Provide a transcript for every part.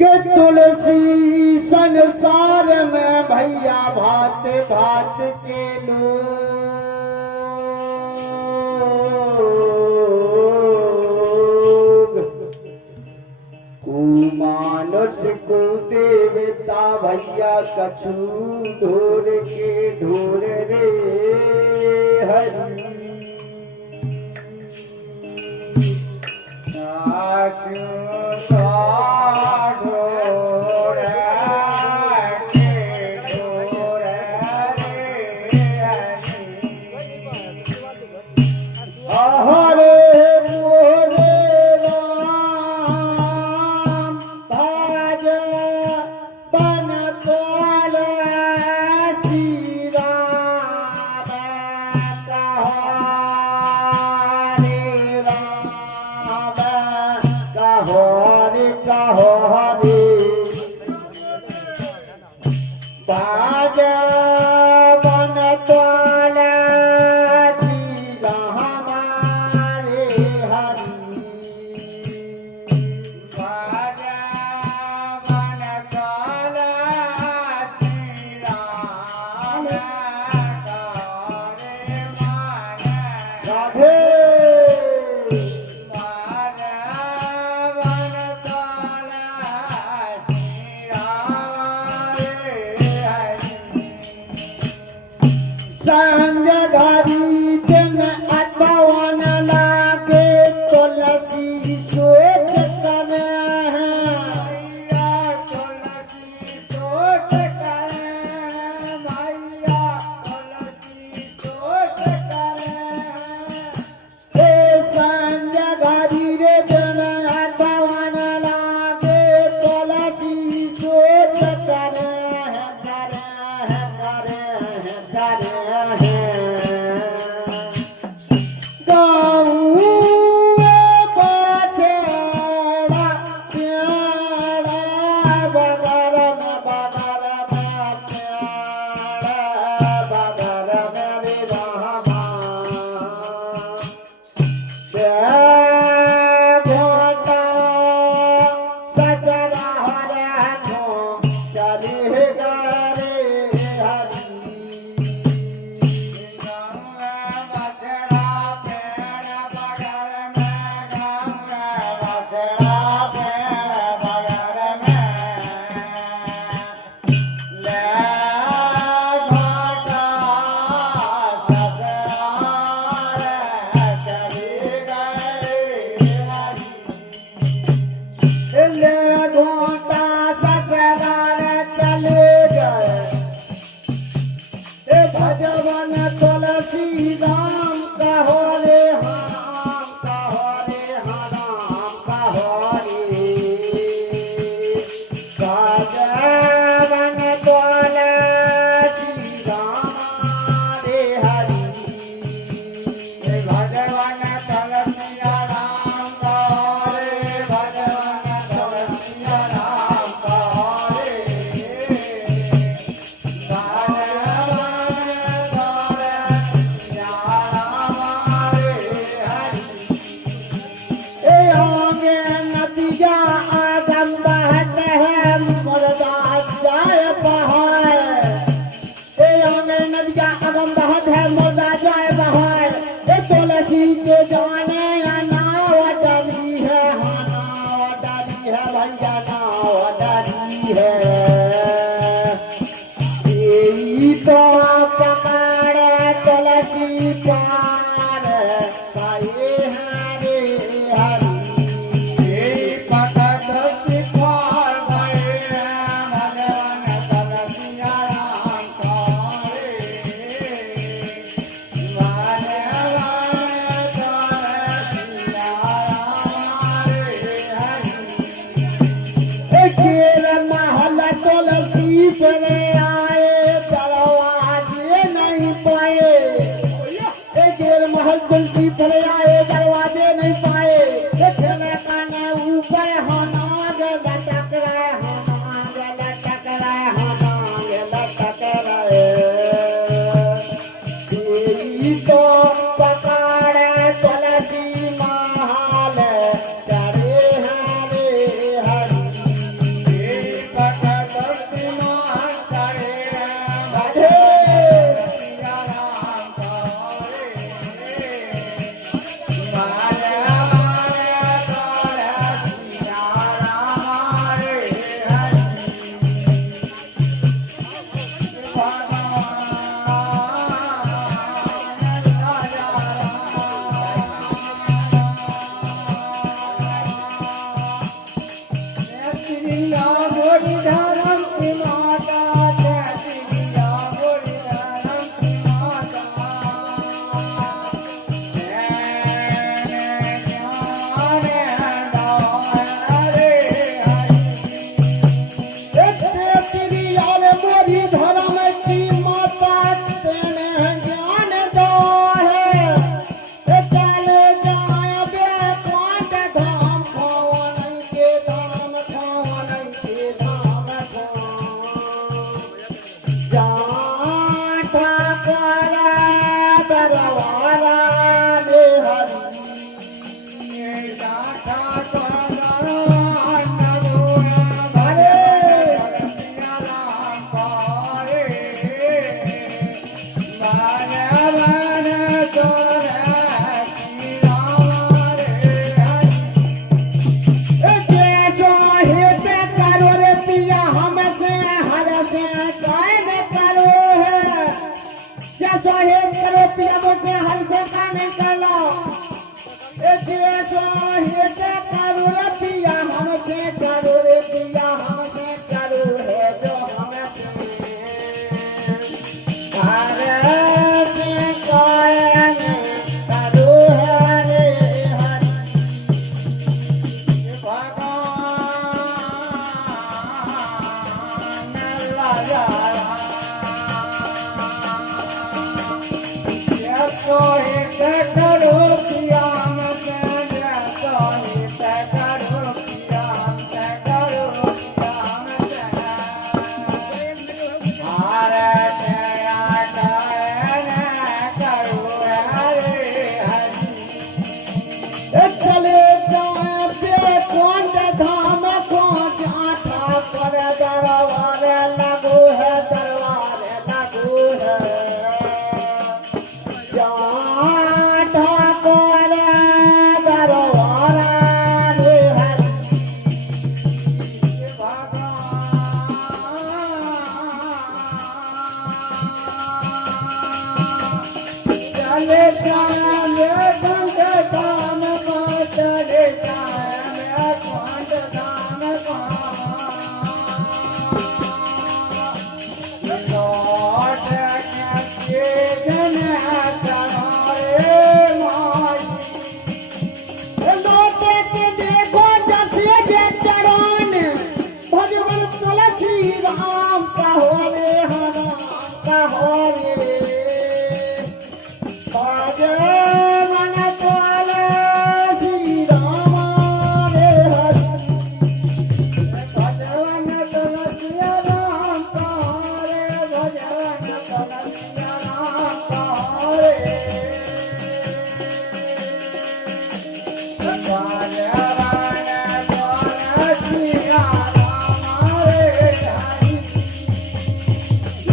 के तुलसी संसार में भैया भात भात के लोग मानुष को देवता भैया कछु ढोर के ढोर रे हरि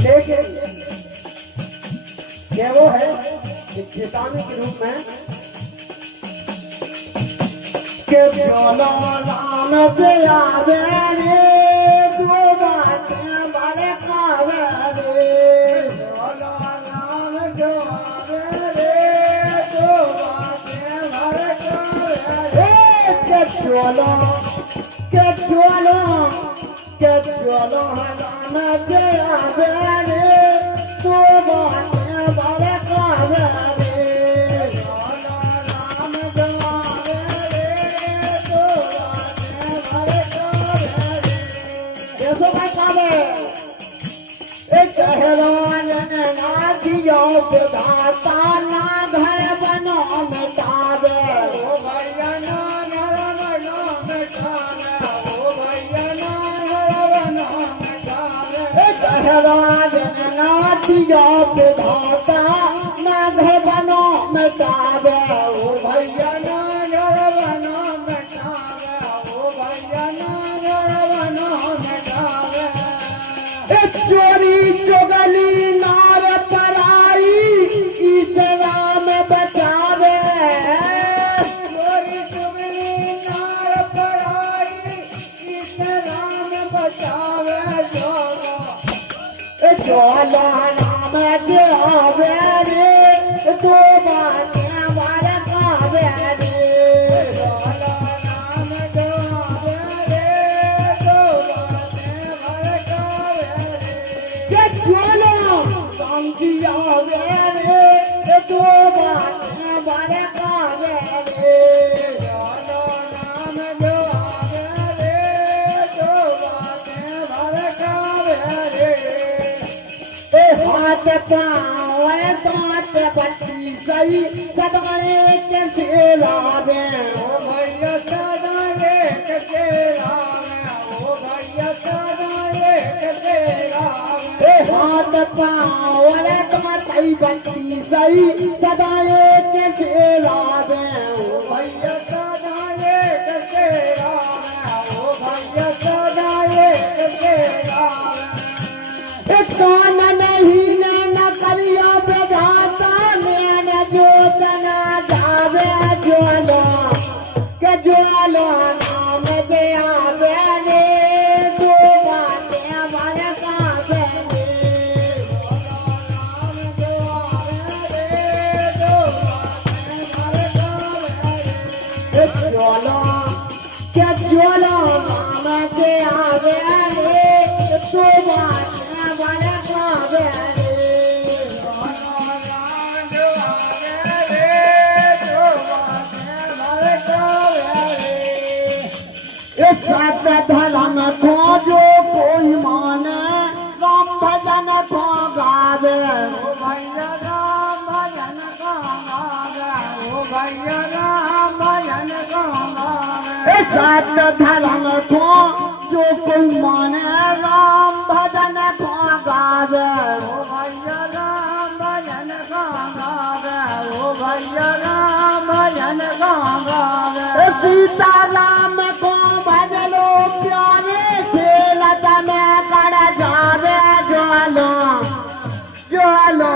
लेकिन ये वो है चेतावनी के रूप में के चलो राम पे आवे रे दो बातें बड़े खावे रे चलो राम जो आवे रे दो बातें बड़े खावे रे के चलो राम पे आवे रे दो बातें बड़े खावे रे चलो राम जो आवे कैसो भाई कावे एक हेरोन ना दियो विधाता ना घर बनो मिटावे ओ भैया ना घर बनो मिटावे ओ भैया ना घर बनो मिटावे एक हेरोन ना दियो विधाता ना घर बनो मिटावे ओ भैया ना घर बनो मिटावे ओ भैया ना चोरी चुगली नार पराई इस राम बचावे चोरी चुगली नार पराई इस राम बचावे चलो नाम के आवे रे दो बातें हमारे कावे रे चलो नाम के आवे रे दो बातें हमारे कावे रे चलो शांति आवे रे दो बातें हमारे कावे रे चलो नाम जो आवे रे दो बातें हमारे कावे रे हाथ पाँव दांत बत्ती सही सदाए के सेलावे ओ भैया सदाए के सेलावे ओ भैया सदाए के सेलावे हाथ पाँव दांत बत्ती सही सदाए के सेलावे ओ भैया सदाए के सेलावे ओ भैया सदाए के सेलावे कान नहीं न करियो बेदाता नैन जोतना जावे ज्वाला के ज्वाला नाम दे आवे रे दो बातें हमारे कावे रे नाम दे आवे रे दो बातें हमारे कावे रे ज्वाला के ज्वाला नाम दे आवे रे दो बातें धर्म को जो कोई माने राम भजन को गावे ओ भैया राम भजन को गावे ओ भैया राम भजन को गावे सत्य धर्म को जो कोई माने राम भजन को गावे ओ भैया राम भजन को गावे ओ भैया राम भजन को गावे सीता राम को भजलो प्यारे खेलत में कर जावे ज्वालो ज्वालो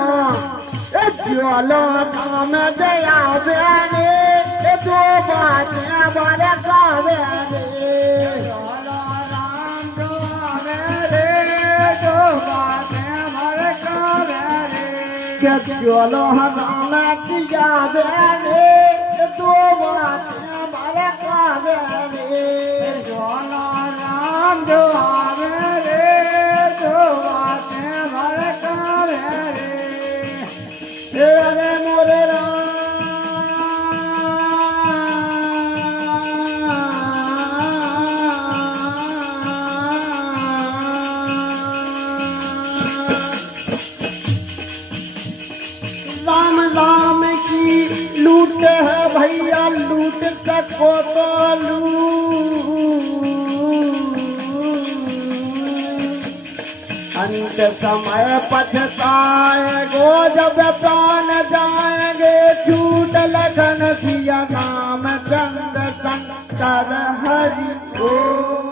ज्वालो काम दे आवे रे दो बातें बड़े कावे रे ज्वालो राम जो आवे रे दो बातें बड़े कावे रे ज्वालो राम की याद रे दो बातें बड़े कावे रे ज्वालो राम जो आवे रे दो बातें बड़े कावे रे अरे मोरे राम राम की लूट है भैया लूट को तो लूट अंत समय पछताएगो जब प्राण जाएंगे छूट लगन सिया नाम चंद शंकर हरि। ओ